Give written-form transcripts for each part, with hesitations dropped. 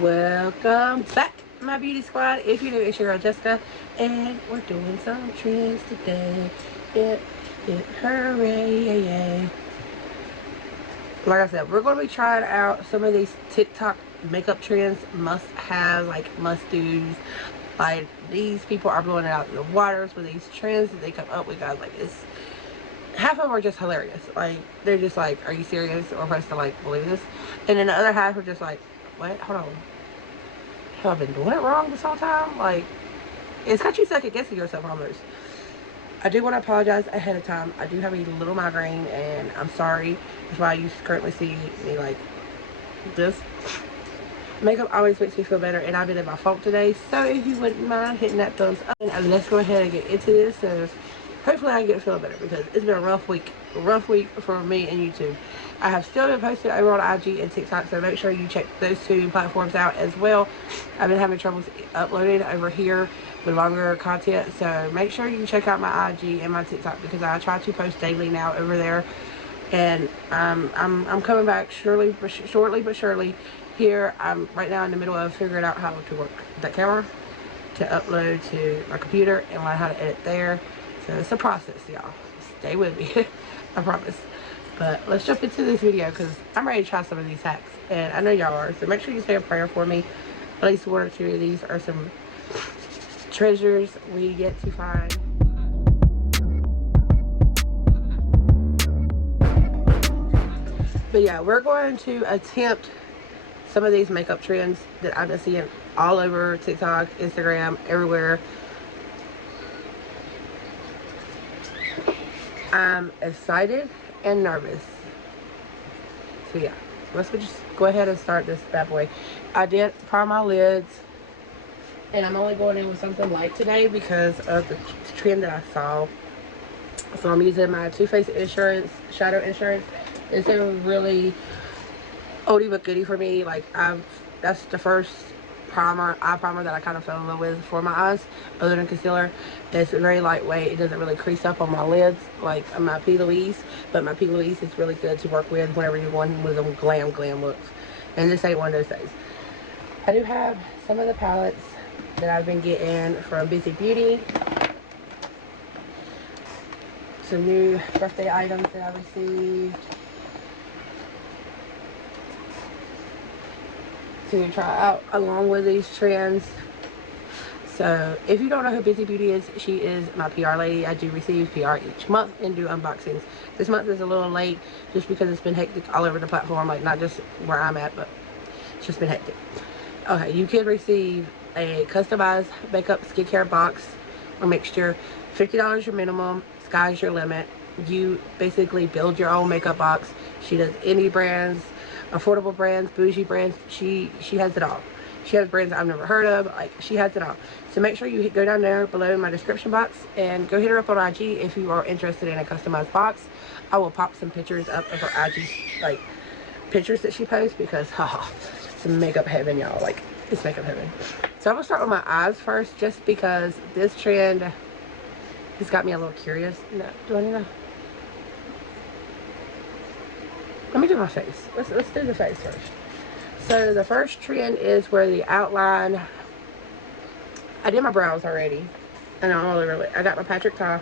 Welcome back, my beauty squad. If you're new, it's your girl Jessica, and we're doing some trends today. Hooray, yay, yay. Like I said, we're going to be trying out some of these TikTok makeup trends, must-have, like must-dos. Like, these people are blowing it out in the waters with these trends that they come up with, guys. Like, it's half of them are just hilarious. Like, they're just like, are you serious? Or for us to like believe this? And then the other half are just like, what? Hold on. Have I been doing it wrong this whole time? Like, it's got you second guessing yourself almost. I do want to apologize ahead of time. I do have a little migraine, and I'm sorry. That's why you currently see me like this. Makeup always makes me feel better, and I've been in my funk today. So if you wouldn't mind hitting that thumbs up, and let's go ahead and get into this. So hopefully I can get feeling better, because it's been a rough week for me and YouTube. I have still been posted over on IG and TikTok, so make sure you check those two platforms out as well. I've been having troubles uploading over here with longer content, so make sure you check out my IG and my TikTok, because I try to post daily now over there. And I'm coming back shortly but surely. Here I'm right now in the middle of figuring out how to work that camera to upload to my computer and learn how to edit there. So it's a process, y'all. Stay with me. I promise. But let's jump into this video, because I'm ready to try some of these hacks, and I know y'all are. So make sure you say a prayer for me. At least one or two of these are some treasures we get to find. But yeah, we're going to attempt some of these makeup trends that I've been seeing all over TikTok, Instagram, everywhere. I'm excited and nervous. So yeah, let's just go ahead and start this bad boy. I did prime my lids, and I'm only going in with something light today because of the trend that I saw. So I'm using my Too Faced Insurance Shadow Insurance. It's a really oldie but goodie for me. Like, that's the first eye primer that I kind of fell in love with for my eyes, other than concealer. It's very lightweight. It doesn't really crease up on my lids like my P. Louise, but my P. Louise is really good to work with whenever you're going with them glam looks. And this ain't one of those days. I do have some of the palettes that I've been getting from Busy Beauty. Some new birthday items that I received to try out along with these trends. So if you don't know who Busy Beauty is, she is my PR lady. I do receive PR each month and do unboxings. This month is a little late just because it's been hectic all over the platform, like not just where I'm at, but it's just been hectic. Okay, you can receive a customized makeup skincare box or mixture. $50 your minimum, sky's your limit. You basically build your own makeup box. She does indie brands, affordable brands, bougie brands. She has it all. She has brands I've never heard of. Like, she has it all. So make sure you go down there below in my description box and go hit her up on IG if you are interested in a customized box. I will pop some pictures up of her IG, like pictures that she posts, because it's makeup heaven, y'all. Like, it's makeup heaven. So I'm gonna start with my eyes first, just because this trend has got me a little curious. No, do I need to? Let me do my face. Let's do the face first. So the first trend is where the outline. I did my brows already, and I got my Patrick Ta.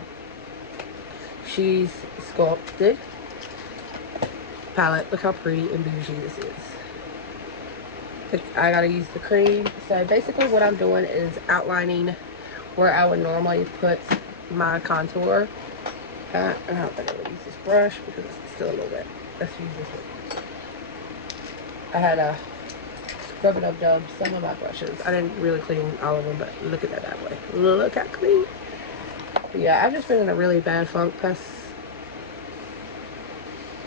She's sculpted palette. Look how pretty and bougie this is. I gotta use the cream. So basically, what I'm doing is outlining where I would normally put my contour. And I don't think I'm gonna use this brush because it's still a little wet. Let's use this one. I had a rub it up dub some of my brushes. I didn't really clean all of them, but look at that bad boy. Look how clean. But yeah, I've just been in a really bad funk. Plus,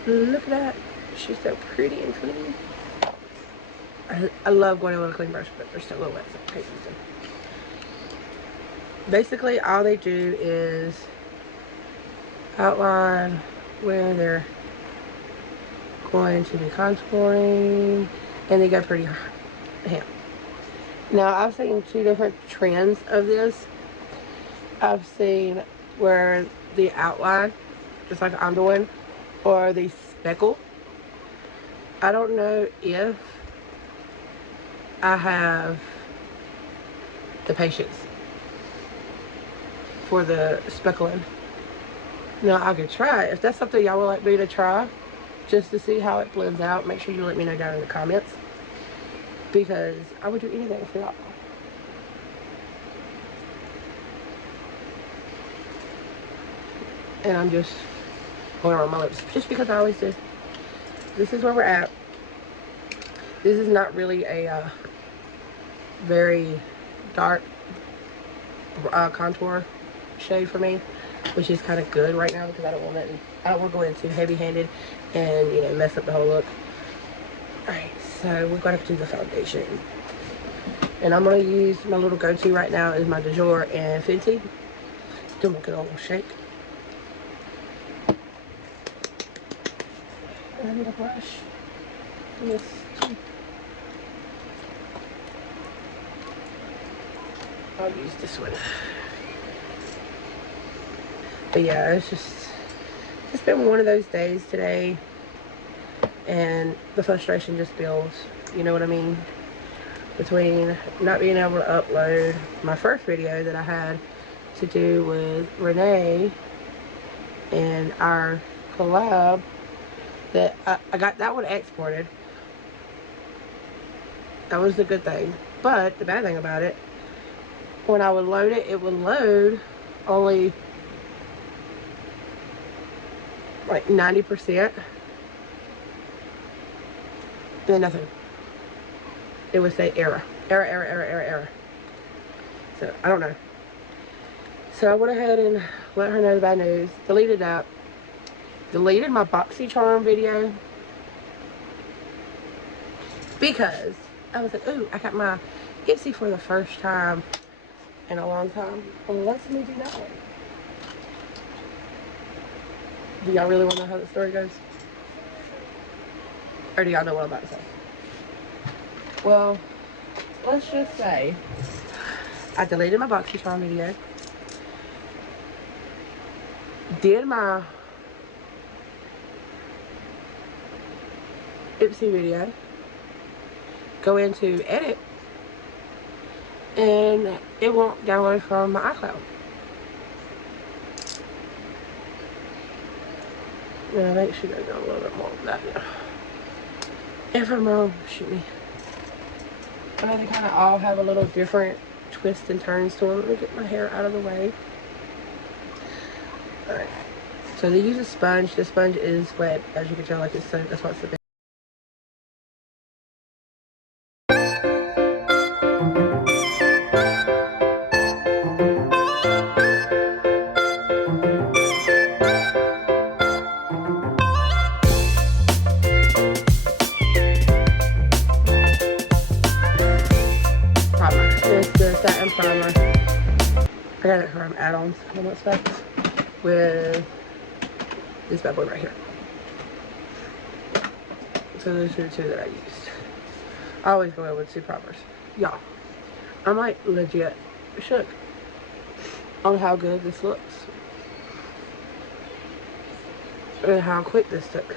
look at that. She's so pretty and clean. I love going in with a clean brush, but they're still a little wet, so I can't use them. Basically, all they do is outline where they're going to be contouring, and they go pretty ham. Now, I've seen two different trends of this. I've seen where the outline, just like I'm doing, or the speckle. I don't know if I have the patience for the speckling. Now I could try it. If that's something y'all would like me to try, just to see how it blends out, make sure you let me know down in the comments, because I would do anything for y'all. And I'm just going around my lips just because I always do. This is where we're at. This is not really a very dark contour shade for me, which is kind of good right now because I don't want to go in too heavy-handed and, you know, mess up the whole look. Alright, so we're going to do the foundation. And I'm going to use my little go-to right now is my Du Jour and Fenty. Do a good old shake. And I need a brush. Yes. I'll use this one. But yeah, it's been one of those days today, and the frustration just builds, you know what I mean, between not being able to upload my first video that I had to do with Renee and our collab, that I got that one exported. That was the good thing. But the bad thing about it, when I would load it, it would load only like 90%. Then nothing. It would say error. Error, error, error, error, error. So, I don't know. So I went ahead and let her know the bad news. Deleted that. Deleted my BoxyCharm video. Because I was like, ooh, I got my Ipsy for the first time in a long time. Well, let's me do that one. Do y'all really want to know how the story goes? Or do y'all know what I'm about to say? Well, let's just say I deleted my BoxyCharm video. Did my Ipsy video. Go into edit. And it won't download from my iCloud. Yeah, I think she goes down a little bit more than that now. If I'm wrong, shoot me. I know they kind of all have a little different twists and turns to them. Let me get my hair out of the way. Alright. So they use a sponge. The sponge is wet, as you can tell, like it's so, that's what's the big. The satin primer. I got it from add-ons on that stuff with this bad boy right here. So those are the two that I used. I always go in with two primers. Y'all, I'm like legit shook on how good this looks and how quick this took.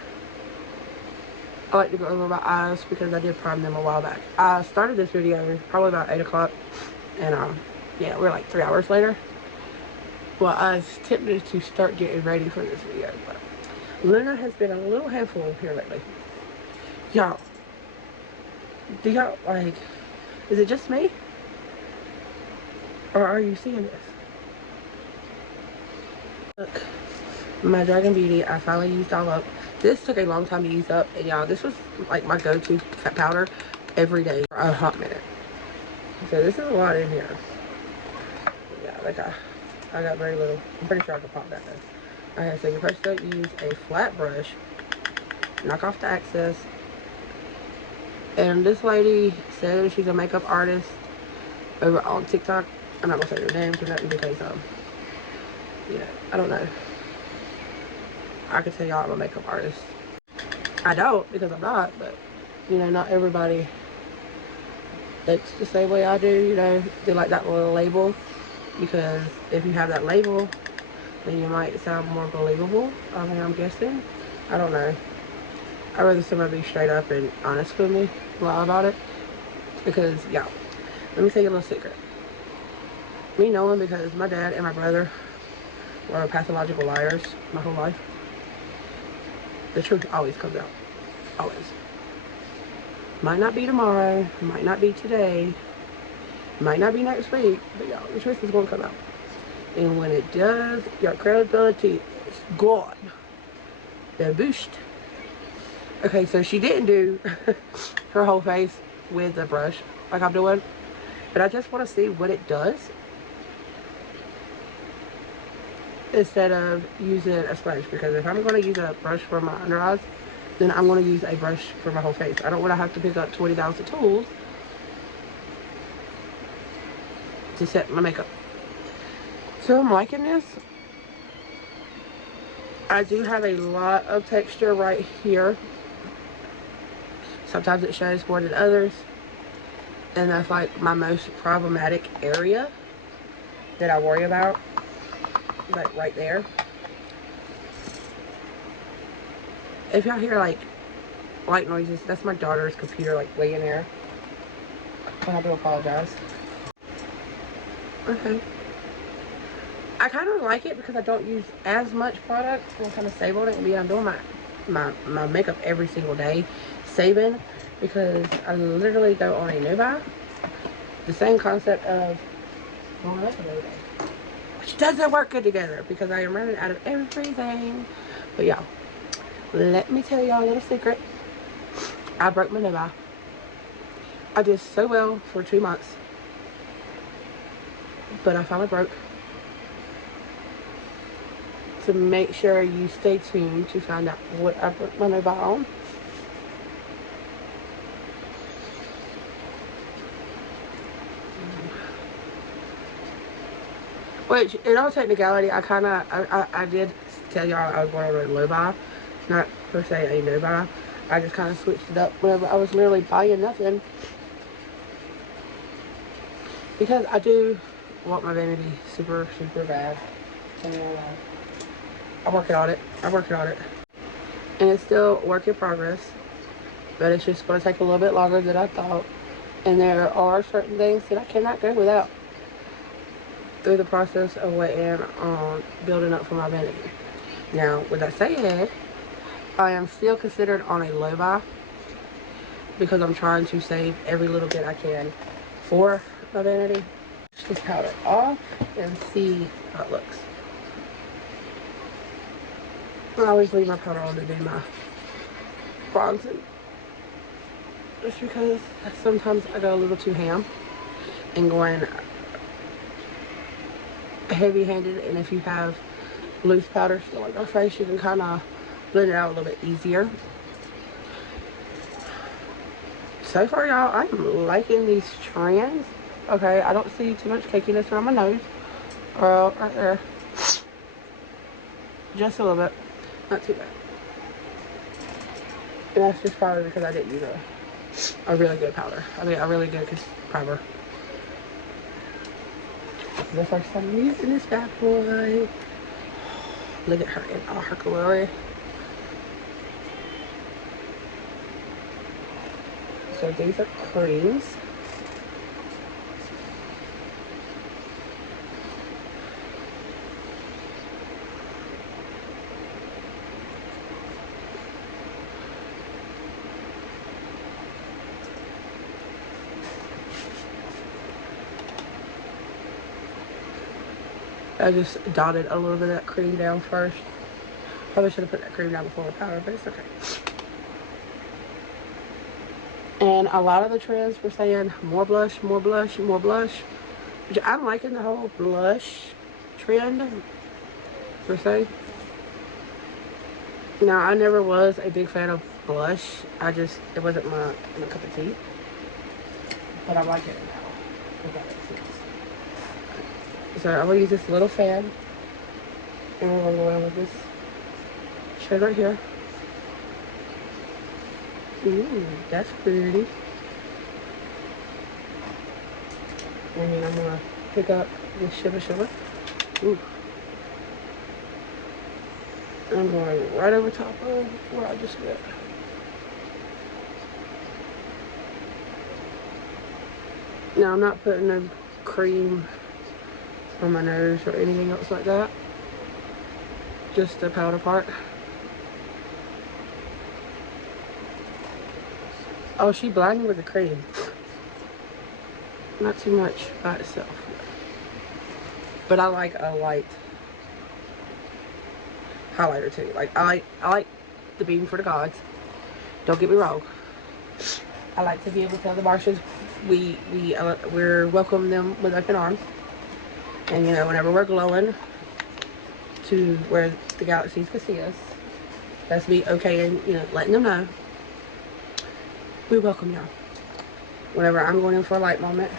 I like to go over my eyes because I did prime them a while back. I started this video probably about 8 o'clock, and yeah, we're like 3 hours later. Well, I was tempted to start getting ready for this video, but Luna has been a little handful here lately. Y'all, do y'all like, is it just me? Or are you seeing this? Look, my Dragon Beauty, I finally used all up. This took a long time to use up, and y'all, this was like my go-to powder every day for a hot minute. So this is a lot in here. Yeah, like I got very little. I'm pretty sure I could pop that though. Okay, so you're supposed to use a flat brush, knock off the excess. And this lady says she's a makeup artist over on TikTok. I'm not gonna say her names or nothing because you know, I don't know. I can tell y'all I'm a makeup artist. I don't because I'm not, but you know, not everybody looks the same way I do. You know, they like that little label, because if you have that label, then you might sound more believable. I mean, I'm guessing. I don't know. I'd rather somebody be straight up and honest with me, lie about it. Because, yeah, let me tell you a little secret. Me knowing, because my dad and my brother were pathological liars my whole life, the truth always comes out. Always. Might not be tomorrow, might not be today, might not be next week, but y'all, the truth is going to come out. And when it does, your credibility is gone. The boost. Okay, so she didn't do her whole face with a brush like I'm doing, but I just want to see what it does instead of using a sponge, because if I'm going to use a brush for my under eyes, then I'm going to use a brush for my whole face. I don't want to have to pick up 20,000 tools to set my makeup. So I'm liking this. I do have a lot of texture right here. Sometimes it shows more than others, and that's like my most problematic area that I worry about, like right there. If y'all hear like white noises, that's my daughter's computer like laying there, and I do apologize. Okay, I kind of like it because I don't use as much product. I'll kind of save on it, and I'm doing my makeup every single day, saving, because I literally go on a no buy. The same concept of going up a no day, which doesn't work good together because I am running out of everything. But y'all, let me tell y'all a little secret. I broke my no buy. I did so well for 2 months, but I finally broke. To make sure you stay tuned to find out what I broke my no buy on. Which, in all technicality, I did tell y'all I was going on a low buy, not per se a no buy. I just kind of switched it up whenever I was literally buying nothing, because I do want my vanity super, super bad, and I'm working on it. I'm working on it, and it's still a work in progress, but it's just going to take a little bit longer than I thought, and there are certain things that I cannot go without through the process of waiting on building up for my vanity. Now, with that said, I am still considered on a low buy because I'm trying to save every little bit I can for my vanity. Just powder off and see how it looks. I always leave my powder on to do my bronzing, just because sometimes I go a little too ham and going heavy-handed, and if you have loose powder still on your face, you can kind of blend it out a little bit easier. So far, y'all, I'm liking these trends. Okay, I don't see too much cakiness around my nose. Right there. Just a little bit. Not too bad. And that's just probably because I didn't use a really good powder. I mean, a really good primer. This is the first time I'm using this bad boy. Look at her in all her glory. So these are creams. I just dotted a little bit of that cream down first. Probably should have put that cream down before the powder, but it's okay. And a lot of the trends were saying more blush, more blush, more blush. Which I'm liking the whole blush trend, per se. Now, I never was a big fan of blush. It wasn't my cup of tea. But I like it now. Okay. So I'm going to use this little fan, and we're going to go in with this shade right here. Ooh, that's pretty. And then I'm going to pick up this Shiver Shiver. Ooh. I'm going right over top of where I just went. Now I'm not putting no cream on my nose or anything else like that. Just the powder part. Oh, she blinded with the cream. Not too much by itself. But I like a light highlighter too. Like I like the beam for the gods. Don't get me wrong. I like to be able to tell the Martians we're welcoming them with open arms. And you know, whenever we're glowing to where the galaxies can see us, that's me okay, and you know, letting them know we welcome y'all. Whenever I'm going in for a light moment,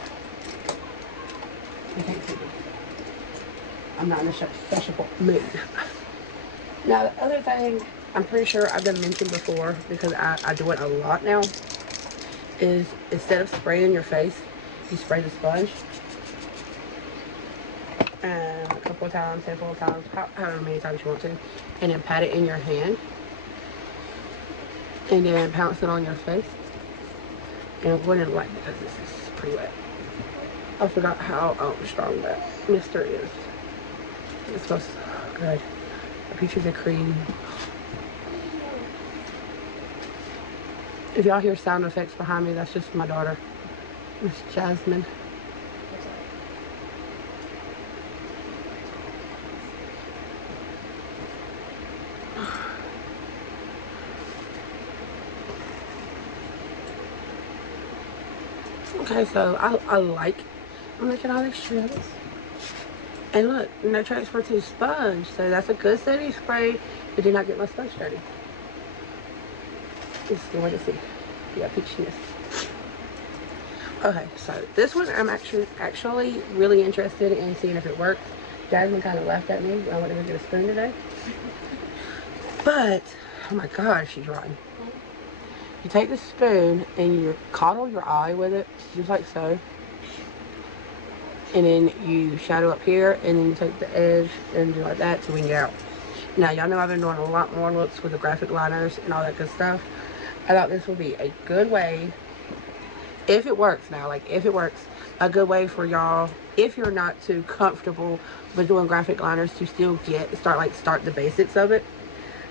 you can't see me. I'm not in a sociable mood. Now the other thing, I'm pretty sure I've been mentioned before because I do it a lot now, is instead of spraying your face, you spray the sponge. And a couple of times, handful of times, however many times you want to, and then pat it in your hand, and then pounce it on your face. And I'm going in light because this is pretty wet. I forgot how strong that mister is. It smells good. The peaches and cream. If y'all hear sound effects behind me, that's just my daughter, Miss Jasmine. Okay, so I like I'm making all these strips. And look, no transfer to sponge. So that's a good setting spray. It did not get my sponge dirty. Let's see what to see. Yeah, peachiness. Okay, so this one I'm actually really interested in seeing if it works. Jasmine kind of laughed at me when I went to go get a spoon today. But, oh my gosh, she's rotten. You take the spoon and you coddle your eye with it, just like so. And then you shadow up here, and then you take the edge and do like that to wing it out. Now, y'all know I've been doing a lot more looks with the graphic liners and all that good stuff. I thought this would be a good way, if it works now, like if it works, a good way for y'all, if you're not too comfortable with doing graphic liners, to still start the basics of it.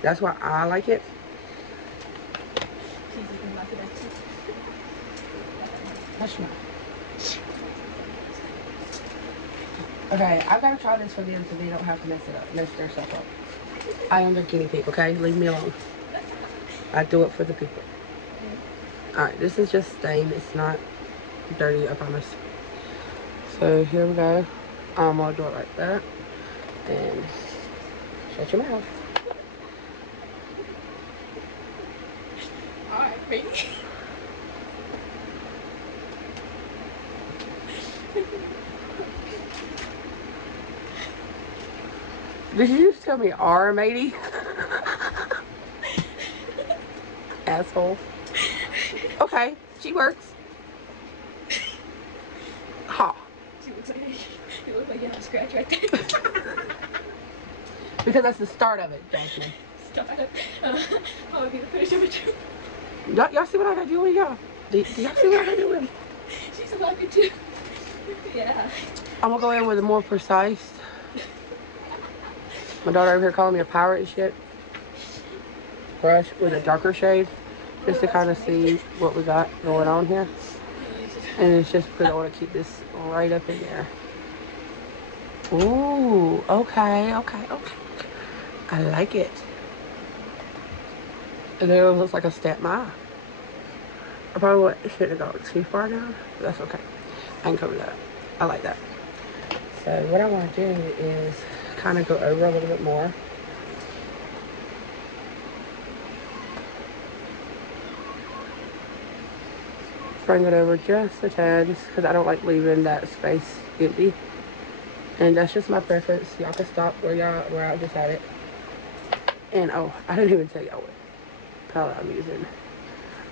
That's why I like it. Okay, I've got to try this for them so they don't have to mess their stuff up. I am their guinea pig, okay? Leave me alone. I do it for the people. Alright, this is just stained. It's not dirty, I promise. So here we go. I'm going to do it like that. And shut your mouth. Alright, ready? Did you just tell me R, matey? Asshole. Okay, she works. Ha. She looks like you look like you have a scratch right there. Because that's the start of it, Jasmine. Stop it. I would be the finish of it too. Y'all see what I got doing, y'all? Do y'all see what I got doing? She's a laughing too. Yeah. I'm gonna go in with a more precise. My daughter over here calling me a pirate and shit. Brush with a darker shade, just to kind of see what we got going on here. And it's just because I want to keep this right up in there. Ooh, okay. I like it. And then it looks like a stamp my eye. I probably shouldn't have gone too far down, but that's okay. I can cover that up. I like that. So what I want to do is kind of go over a little bit more. Bring it over just a tad, just because I don't like leaving that space empty. And that's just my preference. Y'all can stop where I just had it. And oh, I didn't even tell y'all what palette I'm using.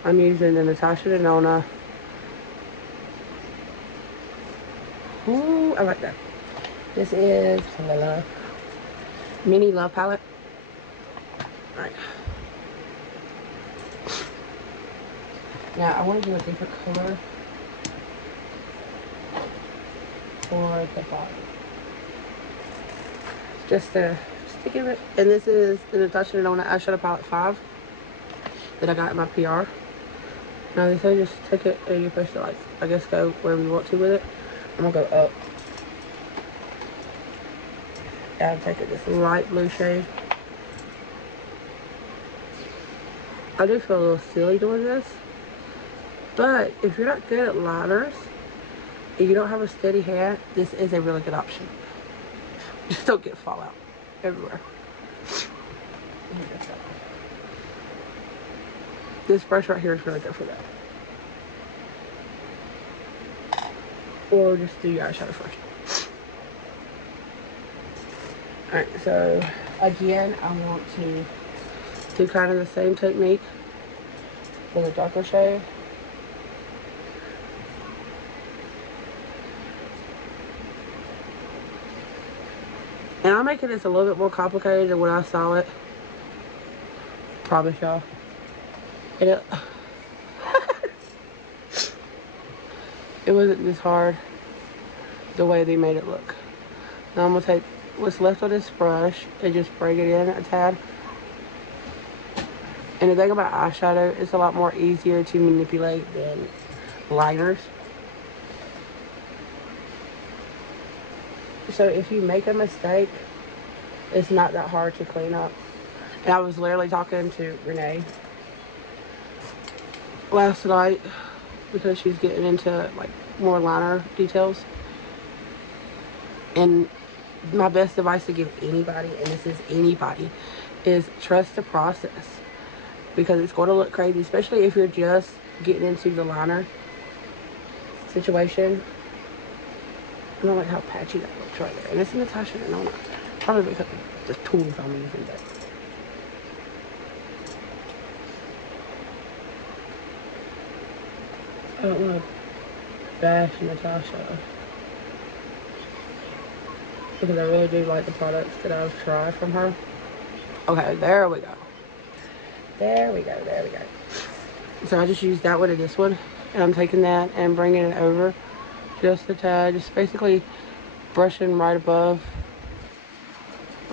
I'm using the Natasha Denona. Ooh, I like that. This is Mini Love palette. Alright. Now I want to do a different color. for the bottom. Just to give it. And this is the Natasha Denona Eyeshadow Palette 5 that I got in my PR. Now they say just take it and you're supposed to, like, I guess go wherever you want to with it. I'm gonna go up. Yeah, I'm taking this light blue shade. I do feel a little silly doing this, but if you're not good at liners and you don't have a steady hand, this is a really good option. Just don't get fallout everywhere. This brush right here is really good for that. Or just do your eyeshadow first. Alright, so again, I want to do kind of the same technique with a darker shade. And I'm making this a little bit more complicated than when I saw it. Promise y'all. It wasn't this hard the way they made it look. Now I'm going to take what's left of this brush and just bring it in a tad. And the thing about eyeshadow, it's a lot more easier to manipulate than liners. So if you make a mistake, it's not that hard to clean up. And I was literally talking to Renee last night because she's getting into like more liner details. And my best advice to give anybody, and this is anybody, is trust the process. Because it's going to look crazy, especially if you're just getting into the liner situation. I don't like how patchy that looks right there. And it's Natasha Denona. Probably because of the tools I'm using there. I don't want to bash Natasha, because I really do like the products that I've tried from her. Okay, there we go. There we go, there we go. So I just used that one and this one, and I'm taking that and bringing it over just a tad, just basically brushing right above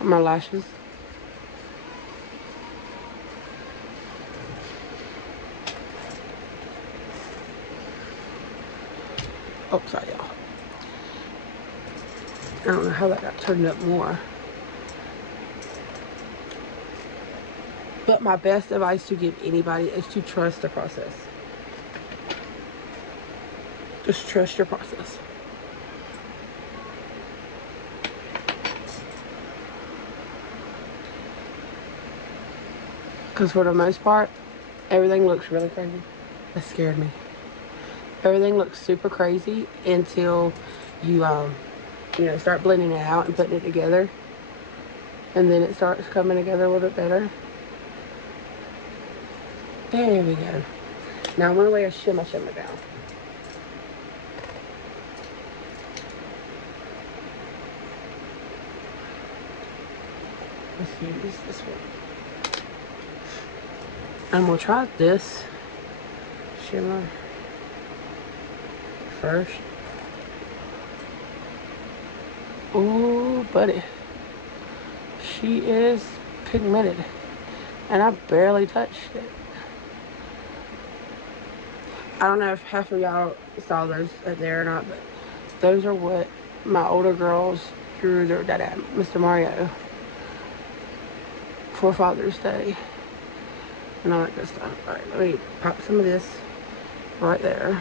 my lashes. Oh, sorry, y'all. I don't know how that got turned up more. But my best advice to give anybody is to trust the process. Just trust your process. Because for the most part, everything looks really crazy. That scared me. Everything looks super crazy until you, you know, start blending it out and putting it together. And then it starts coming together a little bit better. There we go. Now I'm going to lay a shimmer down. Let's use this one. I'm going to try this shimmer first. Ooh, buddy. She is pigmented. And I barely touched it. I don't know if half of y'all saw those there or not, but those are what my older girls drew their dad at, Mr. Mario, for Father's Day. And all that good stuff. Alright, let me pop some of this right there.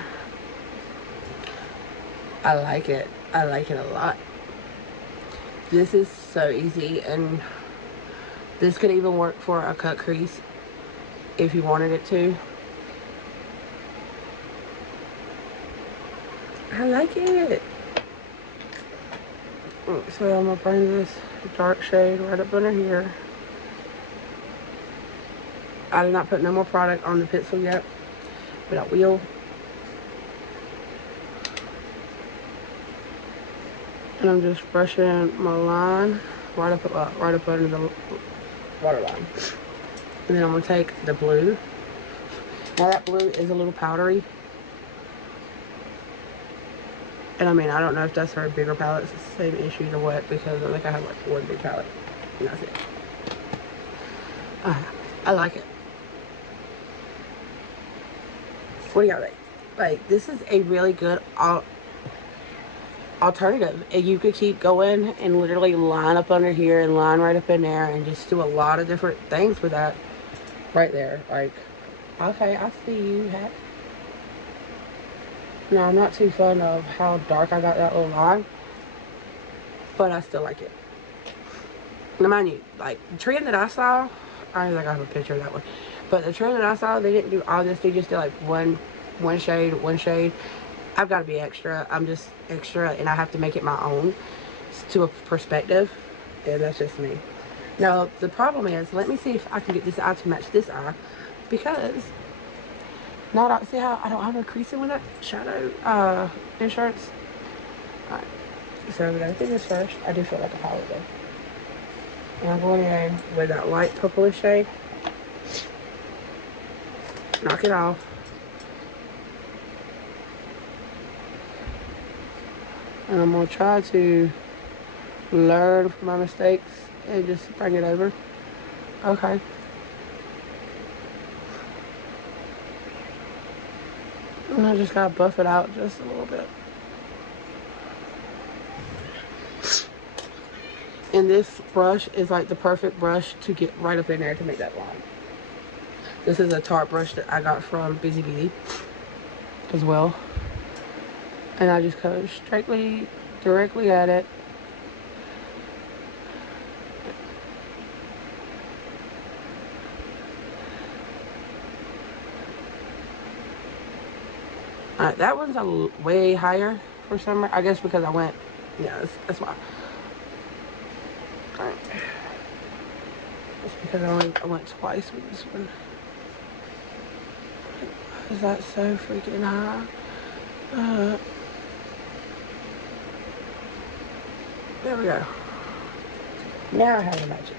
I like it. I like it a lot. This is so easy, and this could even work for a cut crease if you wanted it to. I like it. So I'm gonna bring this dark shade right up under here. I did not put no more product on the pencil yet, but I will. And I'm just brushing my line right up under the waterline. And then I'm gonna take the blue. Now that blue is a little powdery. And I mean, I don't know if that's her bigger palettes, it's the same issues or what, because I think I have like one big palette. And that's it. I like it. What do y'all think? Like, this is a really good alternative. And you could keep going and literally line up under here and line right up in there and just do a lot of different things with that right there. Like, okay, I see you, Hat. No, I'm not too fond of how dark I got that little line, but I still like it. Now, mind you, like, the trend that I saw, I don't think I have a picture of that one, but the trend that I saw, they didn't do all this. They just did like one shade. I've got to be extra. I'm just extra, and I have to make it my own to a perspective, and that's just me. Now, the problem is, let me see if I can get this eye to match this eye, because now, see how I don't have a creasing with that shadow insurance? Alright, so we gotta do this first. I do feel like a palette though. And I'm going in with that light purplish shade. Knock it off. And I'm going to try to learn from my mistakes and just bring it over. Okay. And I just got to buff it out just a little bit. And this brush is like the perfect brush to get right up in there to make that line. This is a Tarte brush that I got from Busy Bee as well. And I just go directly at it. Alright, that one's way higher for some reason. I guess because I went, yeah, that's why. Alright. That's because I went twice with this one. Why is that so freaking high? There we go. Now I have to match it.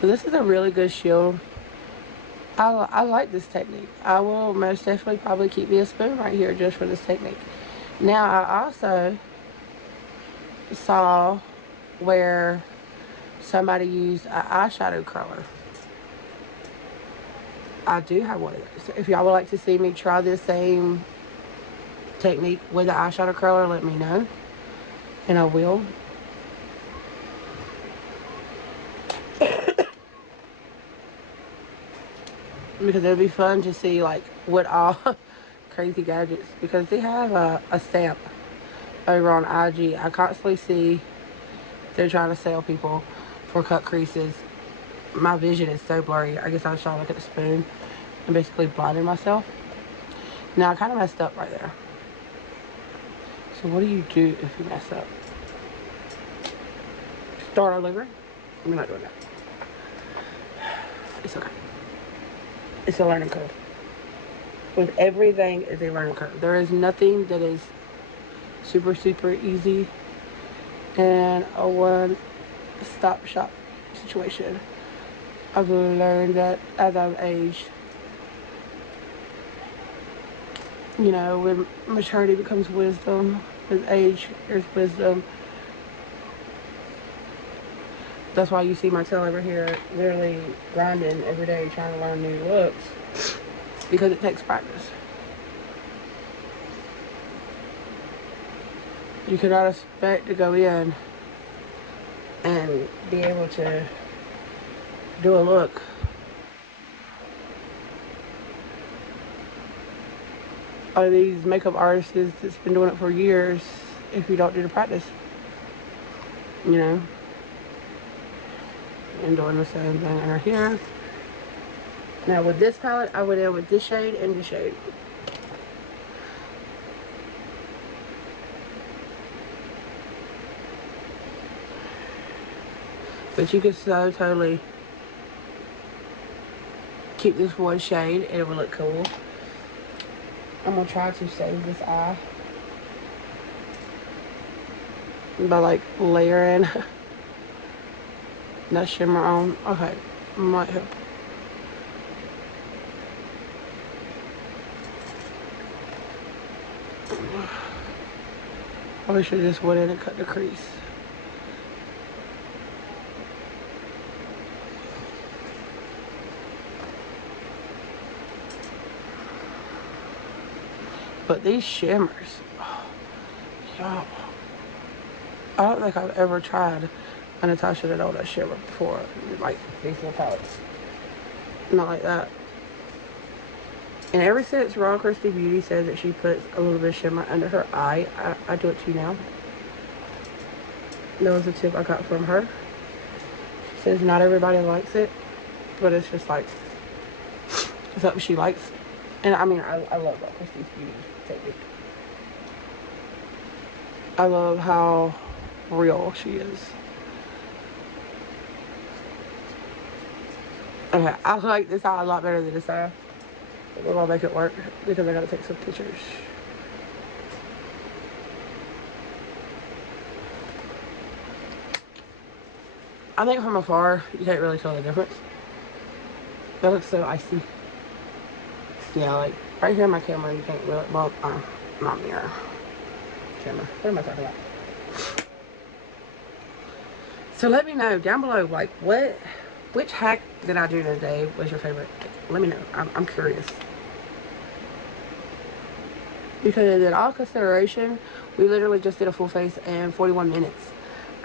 So this is a really good shield. I like this technique. I will most definitely probably keep me a spoon right here just for this technique. Now I also saw where somebody used an eyeshadow curler. I do have one of those. So if y'all would like to see me try this same technique with the eyeshadow curler, let me know, and I will. Because it'll be fun to see like what all crazy gadgets, because they have a stamp over on IG. I constantly see they're trying to sell people for cut creases. My vision is so blurry. I guess I was trying to look at the spoon and basically blinded myself. Now I kind of messed up right there. So what do you do if you mess up? Start all over? I'm not doing that. It's okay. It's a learning curve. With everything is a learning curve. There is nothing that is super easy and a one-stop shop situation. I've learned that as I've aged. You know, when maturity becomes wisdom, with age there's wisdom. That's why you see my tail over here literally grinding every day trying to learn new looks, because it takes practice. You cannot expect to go in and be able to do a look of these makeup artists that's been doing it for years if you don't do the practice, you know. And doing the same thing under here. Now with this palette, I went in with this shade and this shade. But you can so totally keep this one shade and it will look cool. I'm gonna try to save this eye by like layering that shimmer on. Okay, might help. Probably should have just went in and cut the crease. But these shimmers, oh, y'all, I don't think I've ever tried a Natasha Denona shimmer before. Like these little palettes. Not like that. And ever since Raw Christy Beauty said that she puts a little bit of shimmer under her eye, I do it too now. That was a tip I got from her. She says not everybody likes it, but it's just like something she likes. And I mean, I love Raw Christy's Beauty technique. I love how real she is. Okay, I like this eye a lot better than this eye. But we're gonna make it work because I gotta take some pictures. I think from afar, you can't really tell the difference. That looks so icy. Yeah, like right here in my camera, you can't really, well, not mirror. Camera. What am I talking about? So let me know down below, like, which hack that I do today was your favorite? Let me know. I'm curious. Because in all consideration, we literally just did a full face in 41 minutes.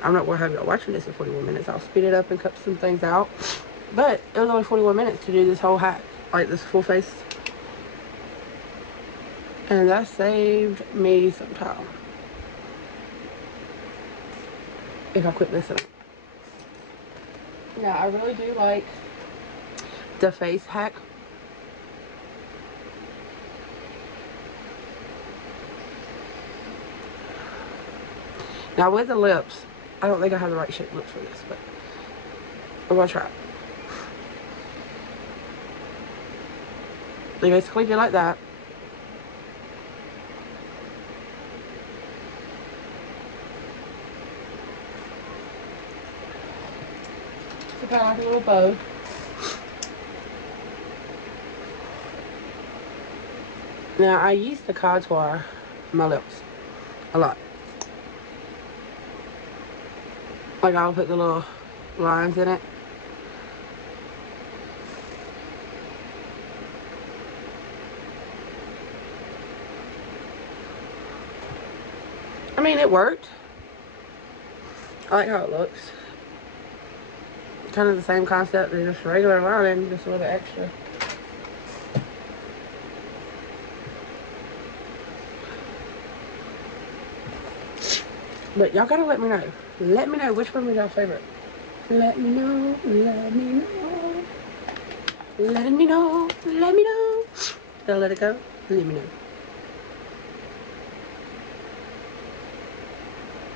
I'm not going to have y'all watching this in 41 minutes. I'll speed it up and cut some things out. But it was only 41 minutes to do this whole hack. Like this full face. And that saved me some time. If I quit listening. Yeah, I really do like the face hack. Now with the lips, I don't think I have the right shape lips for this, but we're gonna try it. You basically do like that. So kind of like a little bow. Now I used to contour my lips a lot. Like I'll put the little lines in it. I mean, it worked. I like how it looks. Kind of the same concept as just regular lining, just a little extra. But y'all gotta let me know. Let me know which one was y'all favorite. Let me know. Let me know. Let me know. Let me know. Don't let it go. Let me know.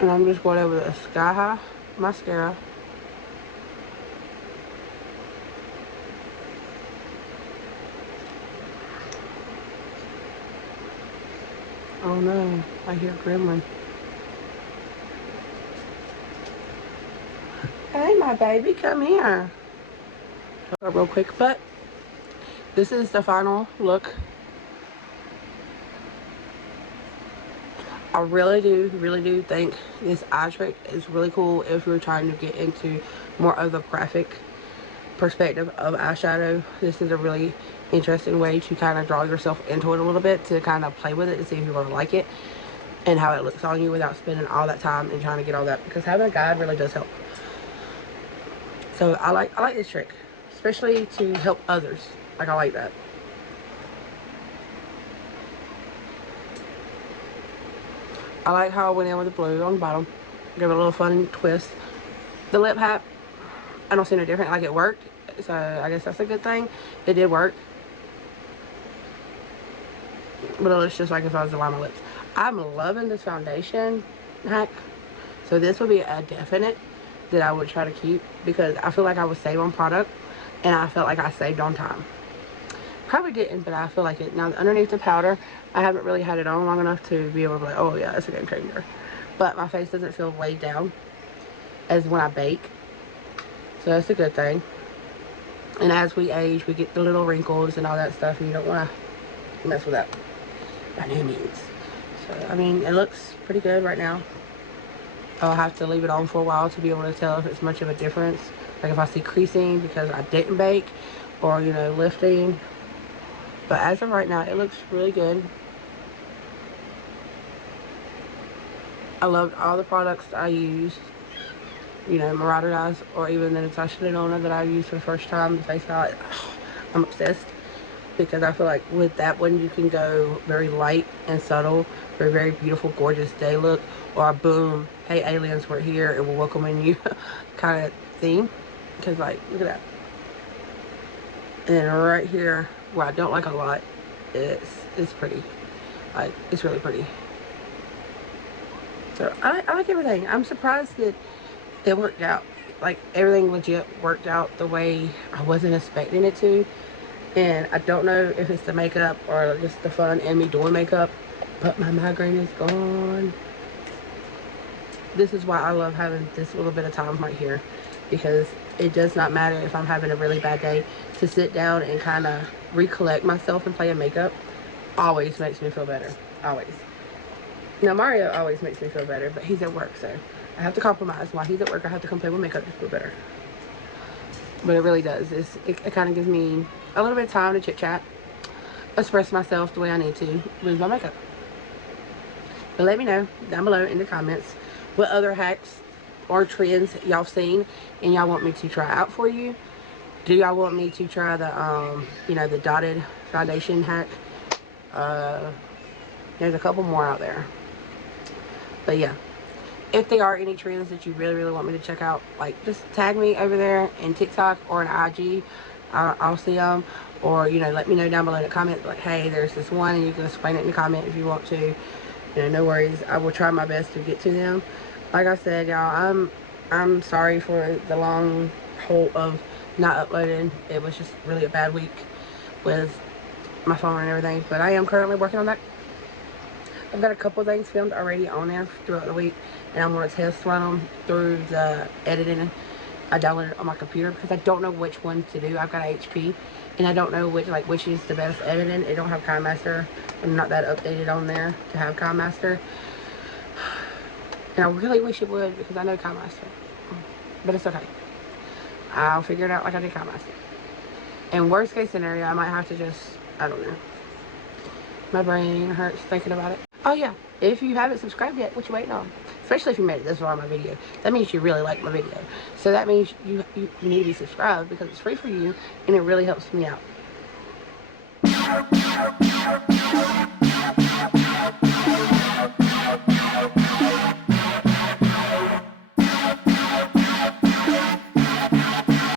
And I'm just going over the Sky High mascara. Oh no, I hear Gremlin. Hey, my baby, come here. Real quick, but this is the final look. I really do think this eye trick is really cool if you're trying to get into more of the graphic perspective of eyeshadow. This is a really interesting way to kind of draw yourself into it a little bit, to kind of play with it to see if you're going to like it and how it looks on you without spending all that time and trying to get all that, because having a guide really does help. So I like this trick, especially to help others. Like, I like that. I like how I went in with the blue on the bottom. Give it a little fun twist. The lip hat, I don't see no different. Like, it worked. So I guess that's a good thing. It did work. But it looks just like if I was to line my lips. I'm loving this foundation hack. So this would be a definite that I would try to keep, because I feel like I would save on product and I felt like I saved on time. Probably didn't, but I feel like it. Now underneath the powder, I haven't really had it on long enough to be able to be like, oh yeah, it's a game changer. But my face doesn't feel weighed down as when I bake. So that's a good thing. And as we age, we get the little wrinkles and all that stuff, and you don't want to mess with that by no means. So, I mean, it looks pretty good right now. I'll have to leave it on for a while to be able to tell if it's much of a difference. Like if I see creasing because I didn't bake, or, you know, lifting. But as of right now, it looks really good. I loved all the products I used. You know, Marauder Eyes, or even the Natasha Denona that I used for the first time, the face palette. I'm obsessed, because I feel like with that one you can go very light and subtle for a very beautiful, gorgeous day look, or a boom, hey aliens, we're here and we're welcoming you kind of theme. Because like, look at that. And then right here, where I don't like a lot, it's pretty. Like, it's really pretty. So I like everything. I'm surprised that it worked out. Like, everything legit worked out the way I wasn't expecting it to. And I don't know if it's the makeup or just the fun in me doing makeup, but my migraine is gone. This is why I love having this little bit of time right here, because it does not matter if I'm having a really bad day. To sit down and kind of recollect myself and play a makeup always makes me feel better. Always. Now, Mario always makes me feel better, but he's at work, so I have to compromise. While he's at work, I have to come play with makeup to feel better. But it really does. It kind of gives me a little bit of time to chit chat, express myself the way I need to with my makeup. But let me know down below in the comments what other hacks or trends y'all seen and y'all want me to try out for you. Do y'all want me to try the you know, the dotted foundation hack? There's a couple more out there. But yeah, if there are any trends that you really want me to check out, like, just tag me over there in TikTok or in IG. I'll see them. Or, you know, let me know down below in the comments, like, hey, there's this one, and you can explain it in the comment if you want to. You know, no worries. I will try my best to get to them. Like I said, y'all, I'm sorry for the long hold of not uploading. It was just really a bad week with my phone and everything. But I am currently working on that. I've got a couple things filmed already on there throughout the week, and I'm going to test run them through the editing. I downloaded it on my computer because I don't know which one to do. I've got HP, and I don't know which is the best editing. It don't have KineMaster. I'm not that updated on there to have KineMaster, and I really wish it would, because I know KineMaster, but it's okay. I'll figure it out like I did KineMaster. And worst case scenario, I might have to just, I don't know. My brain hurts thinking about it. Oh yeah, if you haven't subscribed yet, what you waiting on? Especially if you made it this far in my video. That means you really like my video. So that means you need to be subscribed, because it's free for you and it really helps me out.